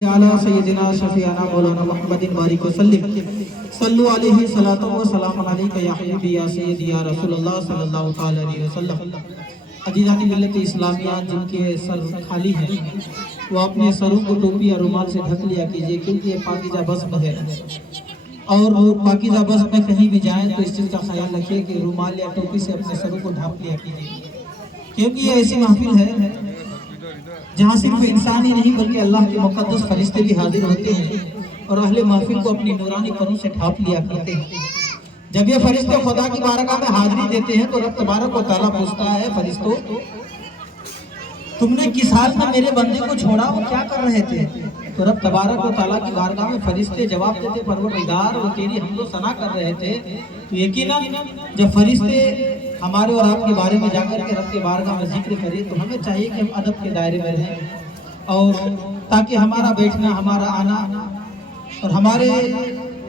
आला सय्यदिना शफीअना मौलाना मुहम्मदिन बारिक वसल्लम सल्लु अलैहि सलातो व सलाम अलैका या हबीबी या सय्यदी या रसूलुल्लाह सल्लल्लाहु तआला अलैहि वसल्लम। अजीज़ानी मिल्लत इस्लामिया जिनके सर खाली हैं वो अपने सरों को टोपी और रुमाल से ढक लिया कीजिए, क्योंकि ये पाकीज़ा बज़्म है। और पाकीज़ा बज़्म में कहीं भी जाएं तो इस चीज़ का ख्याल रखिए कि रुमाल या टोपी से अपने सरों को ढक लिया कीजिए, क्योंकि ये ऐसी महफिल है जहाँ सिर्फ इंसान ही नहीं बल्कि अल्लाह के मुक़द्दस फरिश्ते भी हाजिर होते हैं और अहले महफिल को अपनी नूरानी परों से ढांप लिया करते हैं। जब ये फरिश्ते खुदा की बारगाह में हाजिरी देते हैं तो रब तबारक व तआला पूछता है, फरिश्तों तुमने किस हाल में मेरे बंदे को छोड़ा, वो क्या कर रहे थे? तो रब तबारक व तआला की बारगाह में फरिश्ते जवाब देते, परवरदिगार वो तेरी हमदो सना कर रहे थे। तो यकीनन जब फरिश्ते हमारे और आपके बारे में जाकर के रब के बारगाह में जिक्र करें तो हमें चाहिए कि हम अदब के दायरे में रहें, और ताकि हमारा बैठना, हमारा आना और हमारे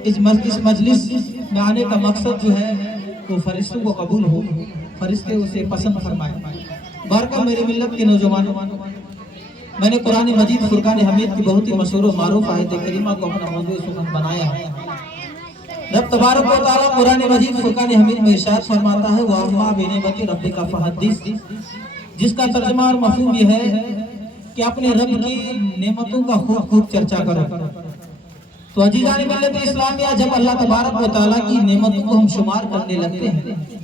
इस मजलिस में आने का मकसद जो है वो फरिश्तों को कबूल हो, फरिश्ते उसे पसंद फरमाए। बारका मेरे मिल्लत के नौजवानों, मैंने कुरान मजीद फुरकान हमीद की बहुत ही मशहूर और मारूफ आयत करीमा को अपना मौजूद सुगंध बनाया है। रब तबारक व तआला कुरान मजीद फुरकान हमीद में इरशाद फरमाता है, व अम्मा बिनिमति रब्बिका फहद्दिस, जिसका तर्जुमा और मफहूम यह है कि अपने रब की नेमतों का खूब खूब चर्चा करो। तो अजीज़ान मिल्लत इस्लामिया, जब अल्लाह तबारक व तआला की नेमतों को हम शुमार करने लगते हैं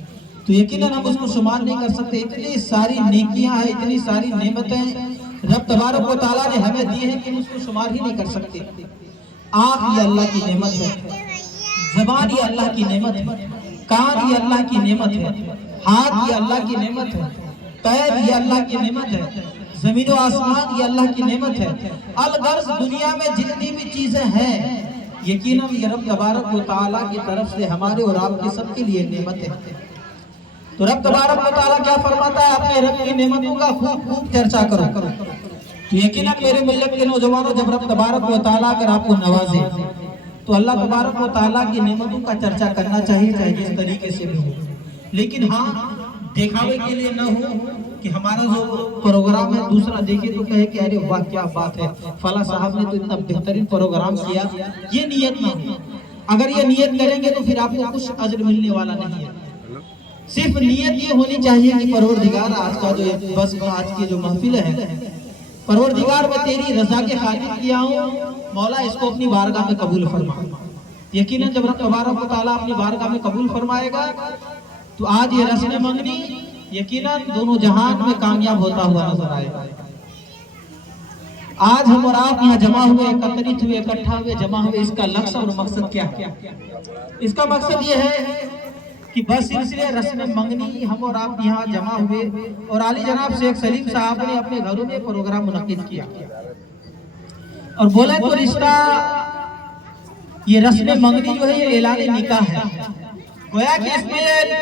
तो यकीनन हम उसको शुमार नहीं कर सकते। इतनी सारी नेकियां हैं, इतनी सारी नेमतें रब तबारक व तआला ने हमें दी हैं कि हम उसको शुमार ही नहीं कर सकते। आँख ये अल्लाह की नेमत है, ज़बान ये अल्लाह की नेमत है, कान ये अल्लाह की नेमत है, हाथ ये अल्लाह की नेमत है, पैर ये अल्लाह की नेमत है, ज़मीन और आसमान ये अल्लाह की नेमत है। अलगर्ज़ दुनिया में जितनी भी चीजें हैं यकीनन ये रब तबारक व तआला की तरफ से हमारे और आपके सबके लिए नेमत है। तो रब तबारक व तआला क्या फरमाता है, अपने रब की नेमतों का खूब खूब चर्चा करो। तो यकीनन मेरे मिल्लत के नौजवानों, जब रब तबारक व तआला अगर आपको नवाजे तो अल्लाह तबारक व तआला की नेमतों का चर्चा करना चाहिए, चाहे जिस तरीके से भी हो। लेकिन हाँ, दिखावे के लिए न हो कि हमारा जो प्रोग्राम है दूसरा देखे तो कहे कि अरे वाह क्या बात है, फला साहब ने तो इतना बेहतरीन प्रोग्राम किया। ये नियत ना हो। अगर ये नियत करेंगे तो फिर आपको कुछ अजर मिलने वाला नहीं है। सिर्फ नियत ये होनी चाहिए कि परवरदिगार, आज का जो बस आज की जो महफिल है, परवरदिगार मैं तेरी रजा के खातिर किया हूँ, मौला इसको अपनी बारगाह में कबूल फरमा। यकीनन जब रब तबारक व तआला अपनी बारगाह में कबूल फरमाएगा तो आज ये रस्म मंगनी यकीनन दोनों जहान में कामयाब होता हुआ नजर आएगा। आज हम और आप यहाँ जमा हुए, एकत्रित हुए, इकट्ठा हुए, जमा हुए, इसका लक्ष्य और मकसद क्या है? इसका मकसद ये है कि बस सिलसिले रस्म मंगनी हम और आप यहाँ जमा हुए और आली जनाब शेख सलीम साहब ने अपने घरों में प्रोग्राम मुनक्किद किया और बोला तो रिश्ता, ये रस्म मंगनी जो है ये ऐलान निकाह है। गोया कि इसमें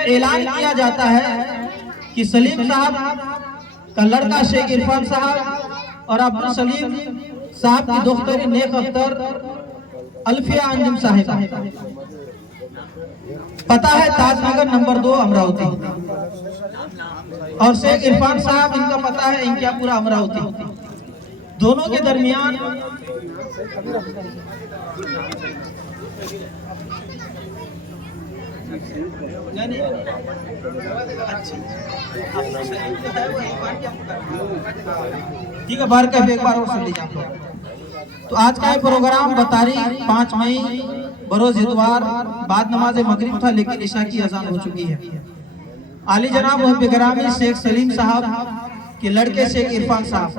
ऐलान किया जाता है कि सलीम साहब का लड़का शेख इरफान साहब और अब्दुल सलीम साहब की दोस्तर नेक अख्तर अल्फिया अंजुम साहिबा, पता है ताजनगर नंबर 2 अमरावती, और शेख इरफान साहब इनका पता है इंकियापुरा अमरावती। दोनों के दरमियान ठीक है, बार एक बार और सुन लीजिए। तो आज का ये प्रोग्राम तारीख 5 मई बरोज इतवार बाद नमाज मगरिब था, लेकिन इशा की अजान हो चुकी है। आली जनाब मुहब्बे गिरामी शेख सलीम साहब के लड़के शेख इरफान साहब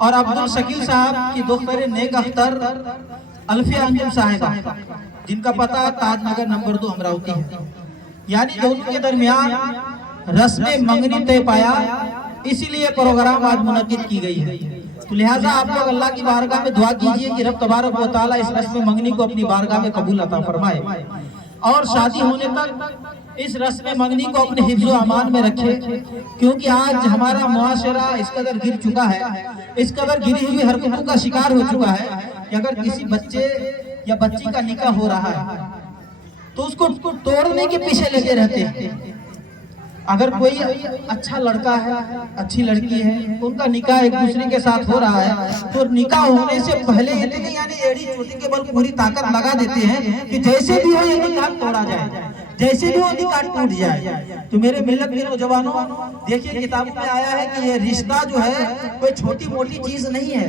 और अब्दुल शकील साहब की दोस्तर नेक अख्तर अल्फिया अंजुम साहिबा, जिनका पता ताजनगर नंबर 2 अमरावती है, यानी दोनों के दरमियान रस्म मंगनी तय पाया, इसीलिए प्रोग्राम आज मुनक्किद की गई है। तो लिहाजा आप लोग अल्लाह की बारगाह में दुआ कीजिए कि रब तबारक व तआला इस रस्म मंगनी को अपनी बारगाह में कबूल अता फरमाए और शादी होने तक इस रस्म मंगनी को अपने हिफ्ज़ व अमान में रखे, क्योंकि आज हमारा मुआशरा इस कदर गिर चुका है, इस कदर गिरी हुई हरकतों का शिकार हो चुका है कि अगर किसी बच्चे या बच्ची का निकाह हो रहा है तो उसको तोड़ने के पीछे लगे रहते हैं। अगर कोई अच्छा लड़का है, अच्छी लड़की है, उनका निकाह एक दूसरे के साथ हो रहा है, तो निकाह होने से पहले इतनी यानी एड़ी चोटी के बल पूरी ताकत लगा देते हैं कि जैसे भी हो ये निकाह तोड़ा जाए, जैसे भी वो निकाह टूट जाए। तो मेरे मिल्लत के नौजवानों, देखिए किताबों में आया है कि ये रिश्ता जो है कोई छोटी मोटी चीज नहीं है,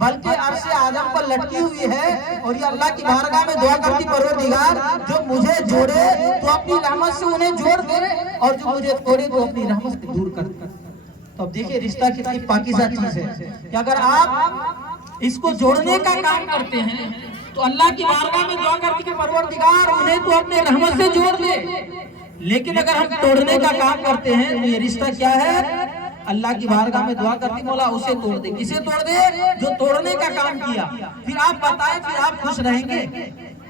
बल्कि अर्श आजम पर लटकी हुई है। और ये अल्लाह की बारगाह में दुआ करती, परवरदिगार जो मुझे जोड़े तो अपनी रहमत से उन्हें जोड़ दे, और जो मुझे तोड़े तो अपनी रहमत से दूर कर दे। तो अब देखिए रिश्ता कितनी पाकीज़ा चीज है कि अगर आप इसको जोड़ने का काम करते हैं तो अल्लाह की बारगाह में दुआ करती कि परवरदिगार उन्हें तो अपने रहमत से जोड़ दे। लेकिन अगर हम तोड़ने का काम करते हैं तो ये रिश्ता क्या है? अल्लाह की बारगाह में दुआ करती मौला उसे तोड़ दे। किसे तोड़ दे? जो तोड़ने का काम किया। फिर आप बताएं, फिर आप खुश रहेंगे?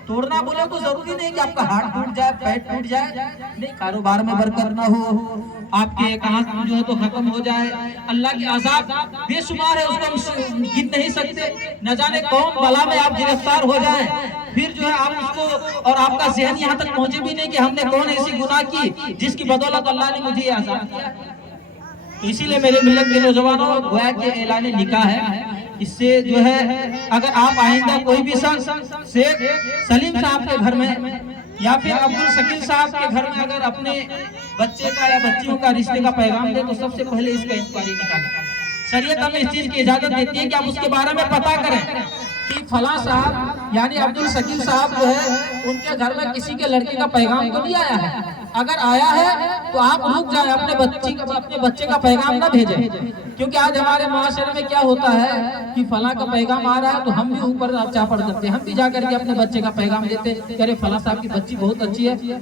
तोड़ना बोले तो जरूरी नहीं कि आपका हाथ टूट जाए, पैर टूट जाए, नहीं, कारोबार में बरकत ना हो, आपके एक आंख जो है तो खत्म हो जाए, अल्लाह के अज़ाब बेशुमार है, उसको हम गिन नहीं सकते, न जाने कौन बला में आप गिरफ्तार हो जाए, फिर जो है आप उसको, और आपका ज़हन यहाँ तक पहुंचे भी नहीं कि हमने कौन ऐसी गुनाह की जिसकी बदौलत अल्लाह ने मुझे आज़ाद किया। इसीलिए मेरे मिल्लत के नौजवानों, गोया के ऐलान निकाह है, इससे जो है अगर आप आइंदा कोई भी शख्स शेख सलीम साहब के घर में या फिर अब्दुल शकील साहब के घर में अगर अपने बच्चे का या बच्चियों का रिश्ते का पैगाम दे तो सबसे पहले इसका इंक्वायरी निकालें। शरीयत हमें इस चीज की इजाजत देती है कि आप उसके बारे में पता करें कि फलां साहब यानी अब्दुल शकील साहब जो है उनके घर में किसी के लड़के का पैगाम तो नहीं आया है। अगर आया है तो आप रुक जाए, अपने बच्चे का पैगाम ना भेजें, क्योंकि आज हमारे माशरे में क्या होता है कि फलां का पैगाम आ रहा है तो हम भी ऊपर चापड़ करते हैं, हम भी जाकर के अपने बच्चे का पैगाम देते हैं, अरे फलां साहब की बच्ची बहुत अच्छी है, हम